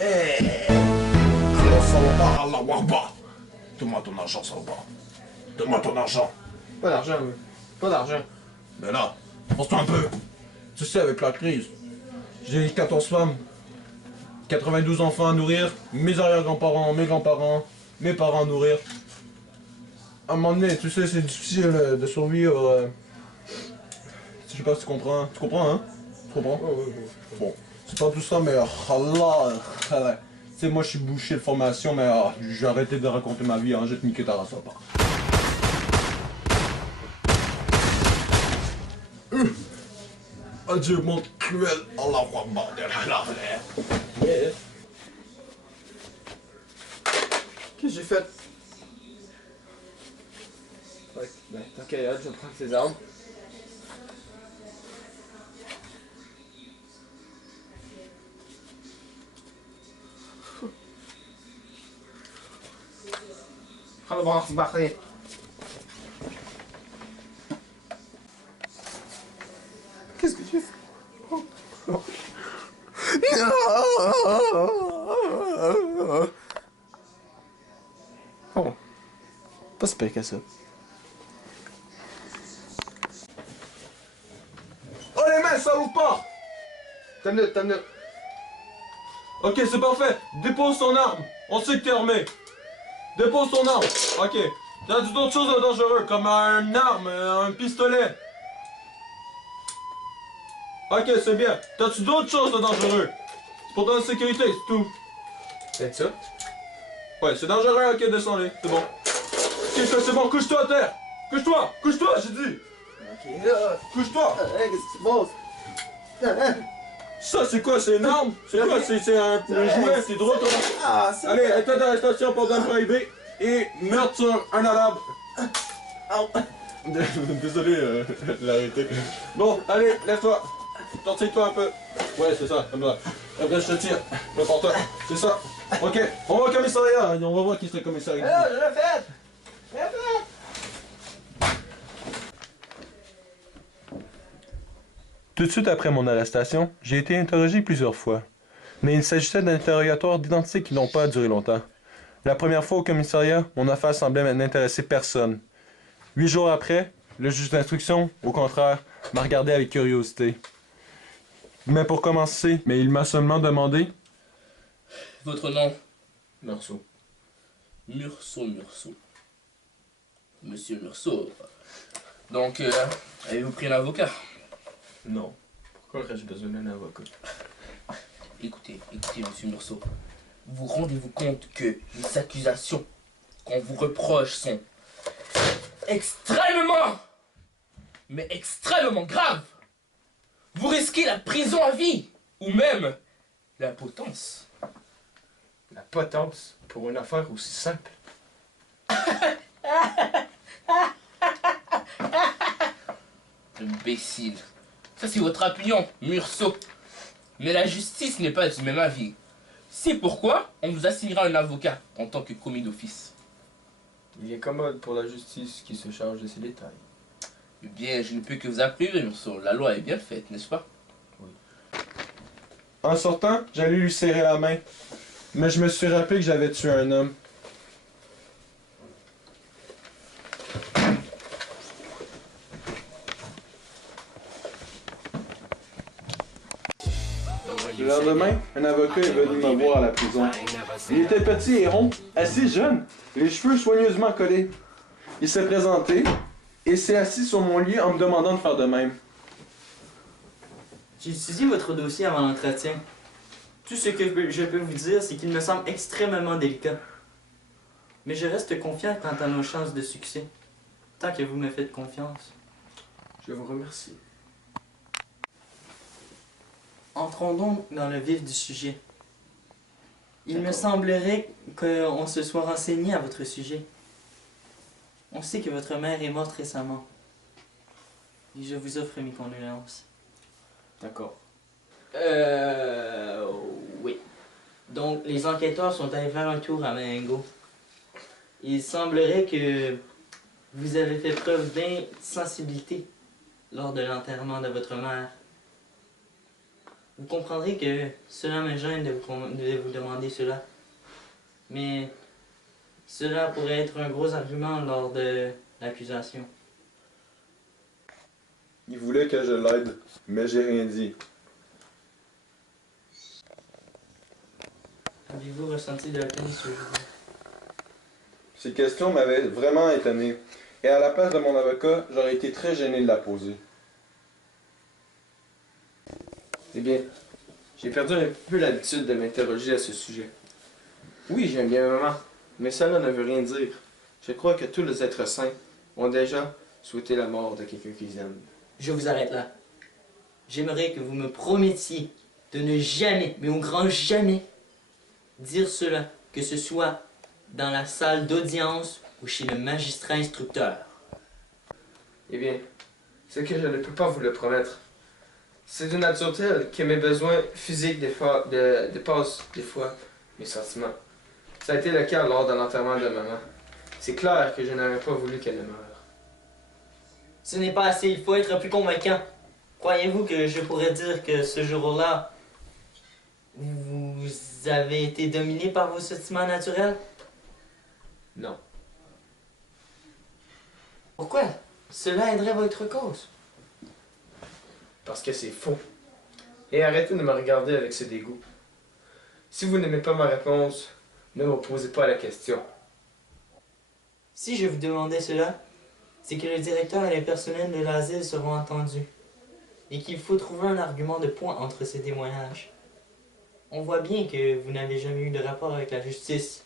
Eh, alors salopard, Allah Warba. Donne-moi ton argent, salopard. Donne-moi ton argent. Pas d'argent, oui. Pas d'argent. Mais là, pense-toi un peu. Tu sais, avec la crise, j'ai 14 femmes, 92 enfants à nourrir, mes arrière-grands-parents, mes grands-parents, mes parents à nourrir. À un moment donné, tu sais, c'est difficile de survivre. Je sais pas si tu comprends. Tu comprends, hein? Tu comprends? Oui. Bon, c'est pas tout ça, mais Allah, tu sais, moi je suis bouché de formation, mais j'ai arrêté de raconter ma vie, hein, je vais te niquer ta race, là, pas. Adieu, mon cruel Allah Akbar de la Yeah. Qu'est-ce que j'ai fait? Ouais, ben, tant qu'à y aller, je vais prendre ces armes. Prends le bras, c'est parti. Qu'est-ce que tu fais? Oh. Non. Oh. Pas si pire que ça. Oh les mains, ça ou pas? T'as une minute. Ok, c'est parfait, dépose ton arme, on sait que t'es armé. Dépose ton arme, ok. T'as d'autres choses de dangereux, comme un arme, un pistolet. Ok, c'est bien. T'as-tu d'autres choses de dangereux? C'est pour ta sécurité, c'est tout. C'est ça? Ouais, c'est dangereux, ok, descends-les, c'est bon. Ok, c'est bon, couche-toi à terre. Couche-toi, j'ai dit. Ok, là. Couche-toi. Qu'est-ce qui se passe? Ça, c'est quoi, c'est une arme? C'est quoi, c'est un jouet, c'est drôle, toi. Ah, c'est... Allez, attention, programme prohibé. Et meurtre sur un arabe. Désolé, l'arrêter. Bon, allez, lève-toi. Tortille-toi un peu. Ouais, c'est ça, comme ça. Après, je te tire. Le porteur. C'est ça. Ok, on va au commissariat. On va voir qui c'est le commissariat. Ah, je l'ai fait! Tout de suite après mon arrestation, j'ai été interrogé plusieurs fois. Mais il s'agissait d'interrogatoires d'identité qui n'ont pas duré longtemps. La première fois au commissariat, mon affaire semblait n'intéresser personne. 8 jours après, le juge d'instruction, au contraire, m'a regardé avec curiosité. Mais pour commencer, il m'a seulement demandé... Votre nom? Meursault. Meursault. Monsieur Meursault. Donc, avez-vous pris un avocat? Non. Pourquoi aurais-je besoin d'un avocat? Écoutez, monsieur Meursault. Vous rendez-vous compte que les accusations qu'on vous reproche sont extrêmement graves? Vous risquez la prison à vie, ou même la potence. La potence pour une affaire aussi simple. Imbécile. Ça, c'est votre opinion, Meursault. Mais la justice n'est pas du même avis. C'est pourquoi on vous assignera un avocat en tant que commis d'office. Il est commode pour la justice qui se charge de ces détails. Eh bien, je ne peux que vous approuver, Meursault. La loi est bien faite, n'est-ce pas? En sortant, j'allais lui serrer la main. Mais je me suis rappelé que j'avais tué un homme. Le lendemain, un avocat est venu me voir à la prison. Il était petit et rond, assez jeune, les cheveux soigneusement collés. Il s'est présenté et s'est assis sur mon lit en me demandant de faire de même. J'ai étudié votre dossier avant l'entretien. Tout ce que je peux vous dire, c'est qu'il me semble extrêmement délicat. Mais je reste confiant quant à nos chances de succès, tant que vous me faites confiance. Je vous remercie. Entrons donc dans le vif du sujet. Il me semblerait qu'on se soit renseigné à votre sujet. On sait que votre mère est morte récemment. Et je vous offre mes condoléances. D'accord. Oui. Donc, les enquêteurs sont allés faire un tour à Marengo. Il semblerait que vous avez fait preuve d'insensibilité lors de l'enterrement de votre mère. Vous comprendrez que cela me gêne de vous demander cela. Mais cela pourrait être un gros argument lors de l'accusation. Il voulait que je l'aide, mais j'ai rien dit. Avez-vous ressenti de la peine ce jour-là? Ces questions m'avaient vraiment étonné, et à la place de mon avocat, j'aurais été très gêné de la poser. Eh bien, j'ai perdu un peu l'habitude de m'interroger à ce sujet. Oui, j'aime bien maman, mais cela ne veut rien dire. Je crois que tous les êtres sains ont déjà souhaité la mort de quelqu'un qu'ils aiment. Je vous arrête là. J'aimerais que vous me promettiez de ne jamais, mais au grand jamais, dire cela, que ce soit dans la salle d'audience ou chez le magistrat instructeur. Eh bien, ce que je ne peux pas vous le promettre. C'est d'une nature telle que mes besoins physiques dépassent des fois mes sentiments. Ça a été le cas lors de l'enterrement de maman. C'est clair que je n'aurais pas voulu qu'elle meure. Ce n'est pas assez, il faut être plus convaincant. Croyez-vous que je pourrais dire que ce jour-là, vous avez été dominé par vos sentiments naturels? Non. Pourquoi? Cela aiderait votre cause. Parce que c'est faux. Et arrêtez de me regarder avec ce dégoût. Si vous n'aimez pas ma réponse, ne me posez pas la question. Si je vous demandais cela, c'est que le directeur et les personnels de l'asile seront entendus. Et qu'il faut trouver un argument de point entre ces témoignages. On voit bien que vous n'avez jamais eu de rapport avec la justice.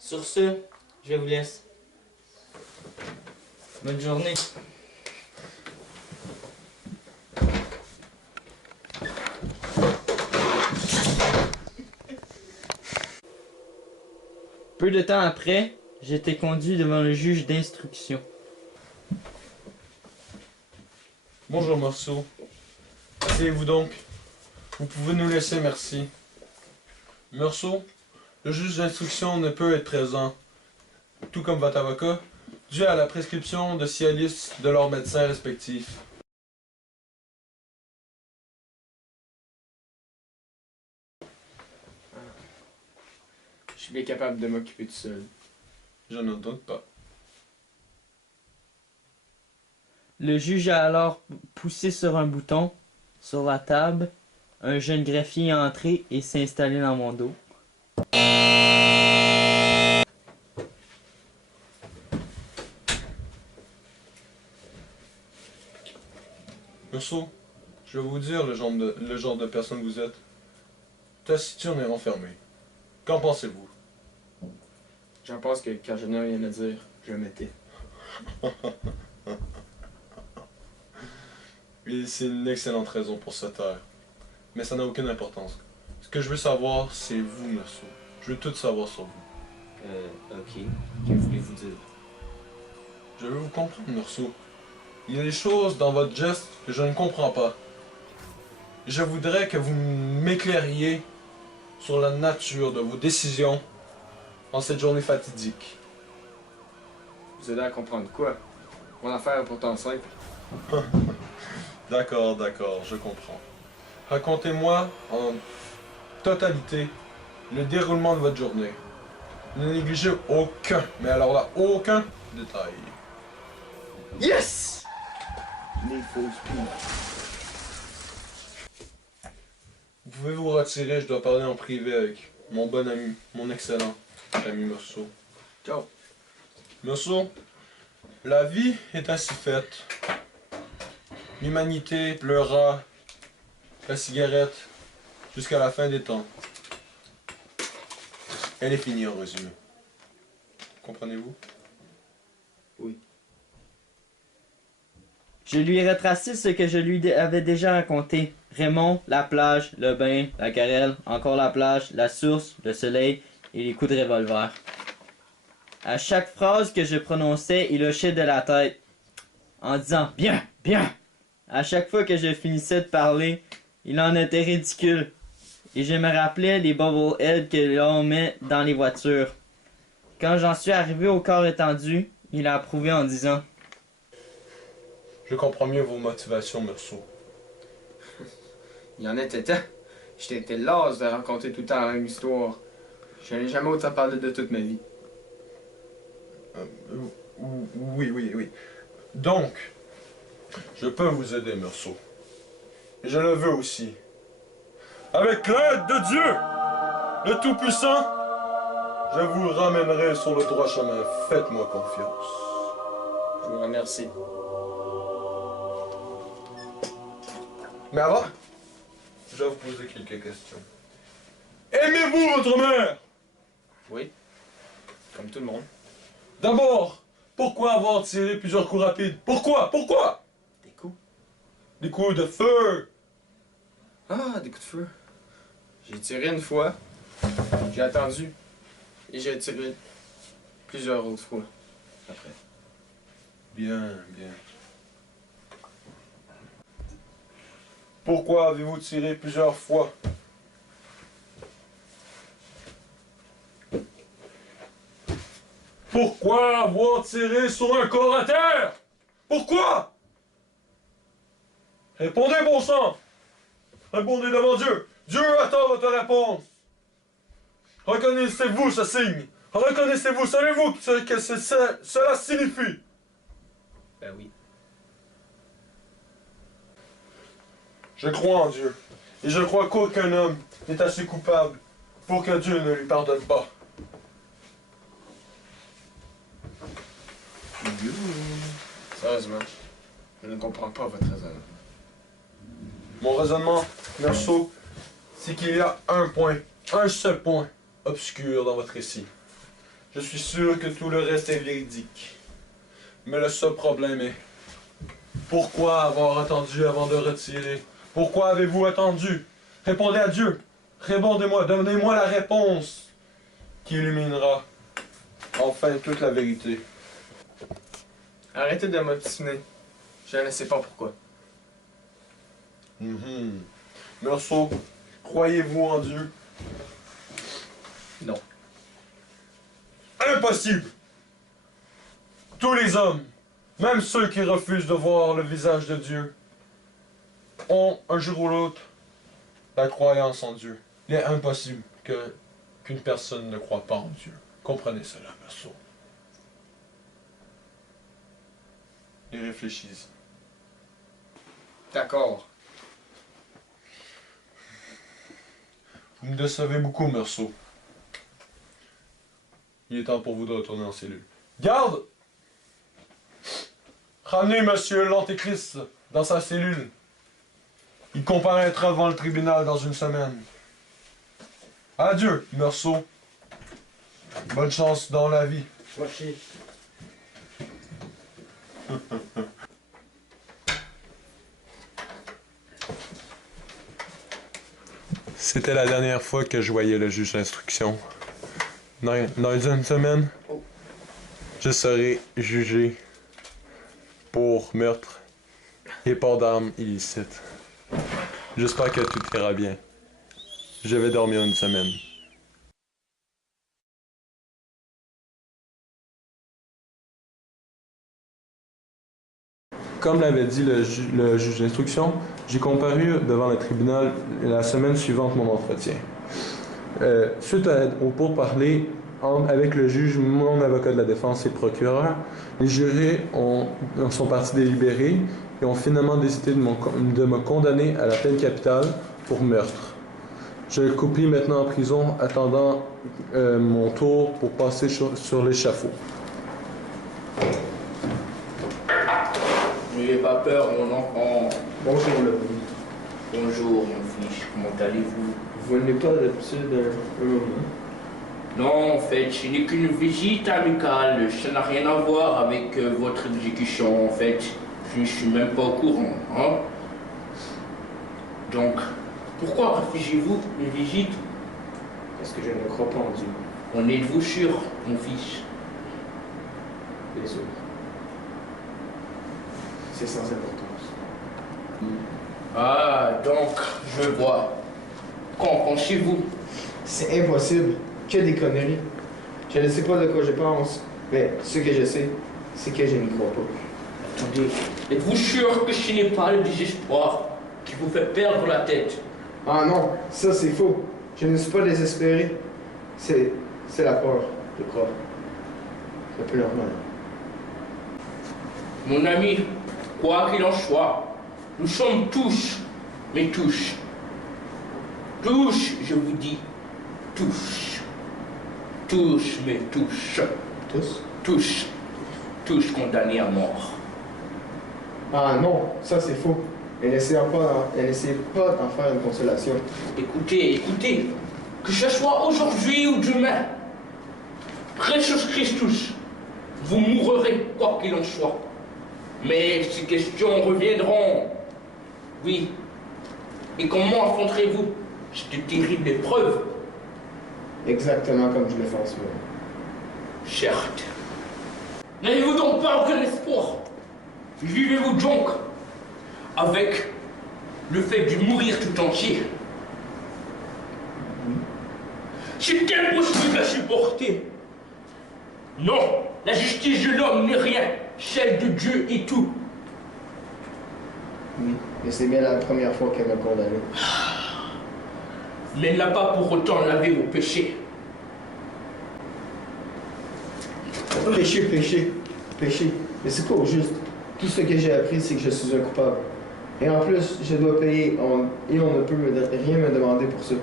Sur ce, je vous laisse. Bonne journée. Peu de temps après, j'étais conduit devant le juge d'instruction. Bonjour Morceau. Asseyez-vous donc. Vous pouvez nous laisser, merci. Meursault, le juge d'instruction ne peut être présent, tout comme votre avocat, dû à la prescription de Cialis de leurs médecins respectifs. Je suis bien capable de m'occuper tout seul. Je n'en doute pas. Le juge a alors poussé sur un bouton, sur la table, un jeune greffier est entré et s'est installé dans mon dos. Meursault, je vais vous dire le genre de personne que vous êtes. Taciturne et renfermée. Qu'en pensez-vous? J'en pense que quand je n'ai rien à dire, je me tais. Et c'est une excellente raison pour se taire. Mais ça n'a aucune importance. Ce que je veux savoir, c'est vous, Meursault. Je veux tout savoir sur vous. Ok. Que voulez-vous dire? Je veux vous comprendre, Meursault. Il y a des choses dans votre geste que je ne comprends pas. Je voudrais que vous m'éclairiez sur la nature de vos décisions en cette journée fatidique. Vous aidez à comprendre quoi? Mon affaire est pourtant simple. D'accord, je comprends. Racontez-moi en totalité le déroulement de votre journée. Ne négligez aucun, mais alors là, aucun détail. Yes! Need for speed. Vous pouvez vous retirer, je dois parler en privé avec mon bon ami, mon excellent ami Meursault. Ciao. Meursault, la vie est ainsi faite. L'humanité pleura la cigarette jusqu'à la fin des temps. Elle est finie en résumé. Comprenez-vous? Oui. Je lui ai retracé ce que je lui avais déjà raconté. Raymond, la plage, le bain, la querelle, encore la plage, la source, le soleil et les coups de revolver. À chaque phrase que je prononçais, il hochait de la tête en disant « Bien, bien ». À chaque fois que je finissais de parler, il en était ridicule. Et je me rappelais les bobbleheads que l'on met dans les voitures. Quand j'en suis arrivé au corps étendu, il a approuvé en disant Je comprends mieux vos motivations, Meursault. Il y en était temps. J'étais las de raconter tout le temps la même histoire. Je n'ai jamais autant parlé de toute ma vie. Oui. Donc, je peux vous aider, Meursault. Et je le veux aussi. Avec l'aide de Dieu, le Tout-Puissant, je vous ramènerai sur le droit chemin. Faites-moi confiance. Je vous remercie. Mais avant, je vais vous poser quelques questions. Aimez-vous votre mère? Oui. Comme tout le monde. D'abord, pourquoi avoir tiré plusieurs coups rapides? Pourquoi? Des coups. Des coups de feu. Ah, des coups de feu. J'ai tiré une fois. J'ai attendu. Et j'ai tiré plusieurs autres fois. Après. Bien. Pourquoi avez-vous tiré plusieurs fois? Pourquoi avoir tiré sur un corps à terre? Pourquoi? Répondez, bon sang! Répondez devant Dieu! Dieu attend votre réponse! Reconnaissez-vous ce signe? Reconnaissez-vous? Savez-vous ce que cela signifie? Ben oui. Je crois en Dieu. Et je crois qu'aucun homme n'est assez coupable pour que Dieu ne lui pardonne pas. Sérieusement, je ne comprends pas votre raisonnement. Mon raisonnement, Meursault, c'est qu'il y a un seul point obscur dans votre récit. Je suis sûr que tout le reste est véridique. Mais le seul problème est, pourquoi avoir attendu avant de retirer? Pourquoi avez-vous attendu? Répondez à Dieu. Répondez-moi, donnez-moi la réponse qui illuminera enfin toute la vérité. Arrêtez de m'obstiner. Je ne sais pas pourquoi. Meursault, croyez-vous en Dieu? Non. Impossible! Tous les hommes, même ceux qui refusent de voir le visage de Dieu, ont un jour ou l'autre la croyance en Dieu. Il est impossible qu'une personne ne croie pas en Dieu. Comprenez cela, Meursault. Et réfléchissez. D'accord. Vous me décevez beaucoup, Meursault. Il est temps pour vous de retourner en cellule. Garde! Ramenez Monsieur l'Antéchrist dans sa cellule. Il comparaîtra devant le tribunal dans une semaine. Adieu, Meursault. Bonne chance dans la vie. Merci. C'était la dernière fois que je voyais le juge d'instruction. Dans une semaine, je serai jugé pour meurtre et port d'armes illicites. J'espère que tout ira bien. Je vais dormir une semaine. Comme l'avait dit le juge d'instruction, j'ai comparu devant le tribunal la semaine suivante mon entretien. Suite au pourparlers avec le juge, mon avocat de la défense et le procureur, les jurés sont partis délibérer et ont finalement décidé de me condamner à la peine capitale pour meurtre. Je coupe maintenant en prison, attendant mon tour pour passer sur l'échafaud. N'ayez pas peur, mon enfant. Bonjour, le bruit. Bonjour, mon fils. Comment allez-vous? Vous n'êtes pas d'habitude un moment. Non, en fait, ce n'est qu'une visite amicale. Ça n'a rien à voir avec votre exécution, en fait. Je ne suis même pas au courant, hein? Donc, pourquoi refusez-vous une visite? Parce que je ne crois pas en Dieu. En êtes-vous sûr, mon fils? Bien sûr. C'est sans importance. Ah, donc, je vois. Qu'en pensez-vous? C'est impossible. Que des conneries. Je ne sais pas de quoi je pense, mais ce que je sais, c'est que je n'y crois pas. Attendez, êtes-vous sûr que ce n'est pas le désespoir qui vous fait perdre la tête? Ah non, ça c'est faux. Je ne suis pas désespéré. C'est la peur, je crois. C'est un peu normal. Mon ami, quoi qu'il en soit, nous sommes tous, mais tous. Tous, je vous dis, tous. Tous, mais tous. Tous? Tous. Tous condamnés à mort. Ah non, ça c'est faux. Elle n'essaie pas d'en faire une consolation. Écoutez, que ce soit aujourd'hui ou demain, Précieux Christus, vous mourrez quoi qu'il en soit. Mais ces questions reviendront. Oui. Et comment affronterez-vous cette terrible épreuve? Exactement comme je le fais en ce moment. Certes. N'avez-vous donc pas aucun espoir? Vivez-vous donc avec le fait de mourir tout entier? C'est impossible à supporter. Non, la justice de l'homme n'est rien, celle de Dieu est tout. Oui, mais c'est bien la première fois qu'elle m'a condamné. Mais elle n'a pas pour autant lavé vos péchés. Péché. Mais c'est pas au juste. Tout ce que j'ai appris, c'est que je suis un coupable. Et en plus, je dois payer et on ne peut rien me demander pour ça.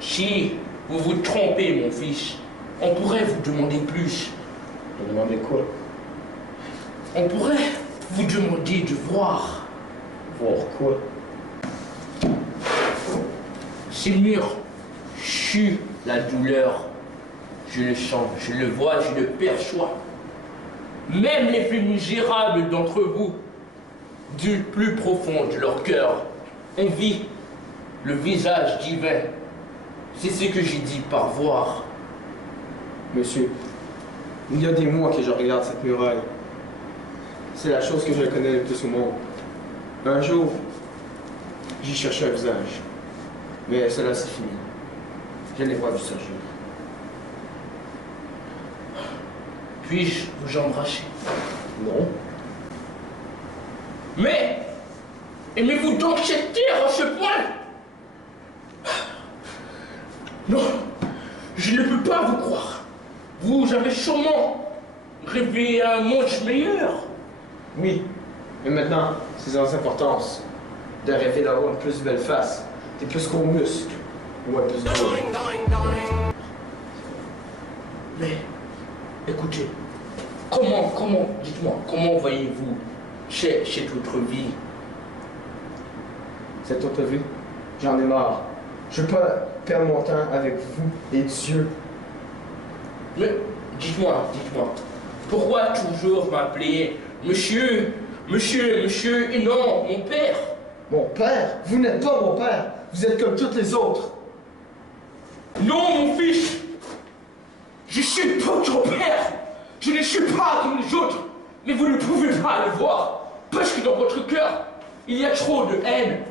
Si vous vous trompez, mon fils, on pourrait vous demander plus. Me demander quoi? On pourrait vous demander de voir. Voir quoi? Ces murs chuent la douleur. Je le sens, je le vois, je le perçois. Même les plus misérables d'entre vous, du plus profond de leur cœur, on vit le visage divin. C'est ce que j'ai dit par voir. Monsieur, il y a des mois que je regarde cette muraille. C'est la chose que je connais le plus au monde. Un jour, j'ai cherché un visage. Mais cela, c'est fini. Je n'ai pas vu ça, jour. Puis-je vous embrasser? Non. Mais aimez-vous donc cette terre à ce point? Non, je ne peux pas vous croire. Vous avez sûrement rêvé à un monde meilleur. Oui, mais maintenant, c'est sans importance. De rêver d'avoir une plus belle face, des plus gros muscles, ou un plus gros. Mais, écoutez, dites-moi, comment voyez-vous cette autre vie? Cette autre vie, j'en ai marre. Je veux pas perdre mon temps avec vous et Dieu. Mais, dites-moi, pourquoi toujours m'appeler monsieur, et non, mon père? Mon père? Vous n'êtes pas mon père. Vous êtes comme toutes les autres. Non, mon fils! Je suis pas ton père! Je ne suis pas comme les autres! Mais vous ne pouvez pas le voir! Parce que dans votre cœur, il y a trop de haine!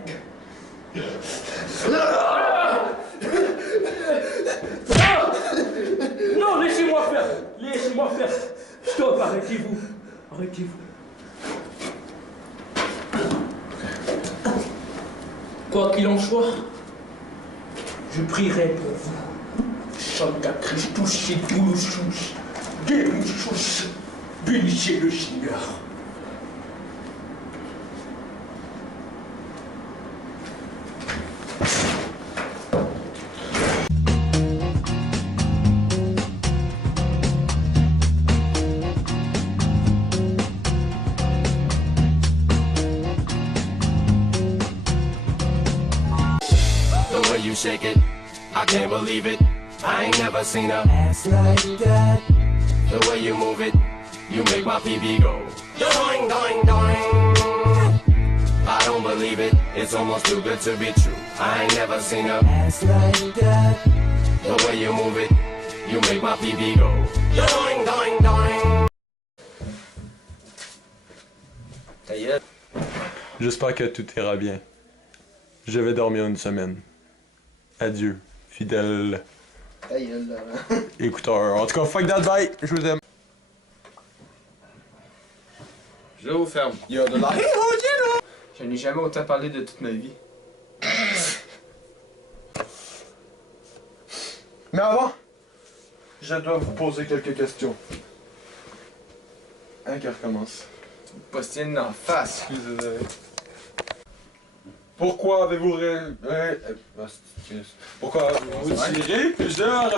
Non, laissez-moi faire! Stop, arrêtez-vous! Quoi qu'il en soit, je prierai pour vous. Sancta Christus et Doulousus, Delusus, bénissez le Seigneur. The way you shake it, I can't believe it. I ain't never seen a ass like that. The way you move it, you make my PB go doing, doing, doing. I don't believe it, it's almost too good to be true. I ain't never seen a ass like that. The way you move it, you make my PB go doing, doing, doing. Ta gueule. J'espère que tout ira bien. Je vais dormir une semaine. Adieu, fidèle Ta gueule, Laurent. écouteur. En tout cas, fuck that, bye! Je vous aime. Je vais au ferme. Il y a de la... Je n'ai jamais autant parlé de toute ma vie. Mais avant, je dois vous poser quelques questions. Hein, qui recommence. Postine en face. Excusez-moi. Pourquoi avez-vous pourquoi avez-vous tiré plusieurs